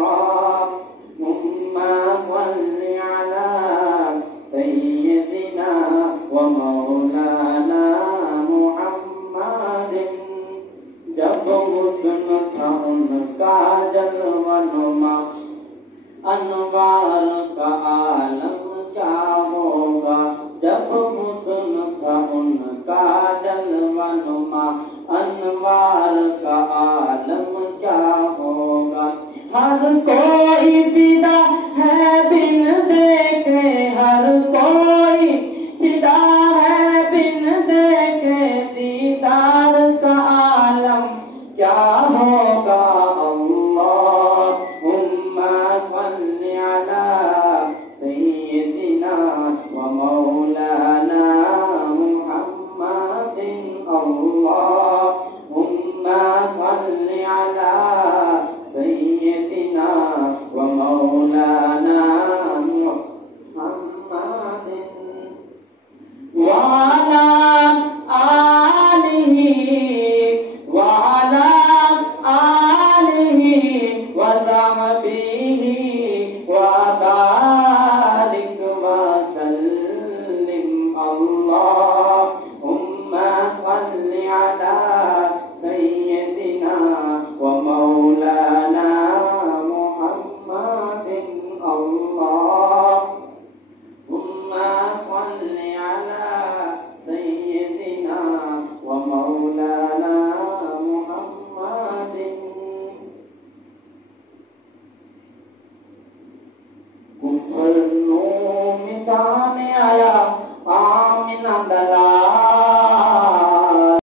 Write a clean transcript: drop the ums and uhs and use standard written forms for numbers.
اللهم صل على سيدنا ومولانا मुहम्मद जब हुस्न था उनका जलवनुमा अनवार का आलम क्या होगा जब हुस्न था उनका जलवनुमा अनवार का आलम क्या होगा हर कोई फिदा है बिन देखे हर कोई फिदा है बिन देखे दीदार का आलम क्या होगा अल्लाहुम्मा सल्ली अला सय्यदिना व मौलाना मुहम्मदिन अल्लाहुम्मा सल्ली अला सय्यदिना व मौलाना मुहम्मदिन व अला आलिहि व अला आलिहि व सहबिहि व बारिक व सल्लिम अल्लाहुम्मा सल्ली अला सय्यदिना व मौलाना मुहम्मदिन अल्लाहुम्मा सल्ली अला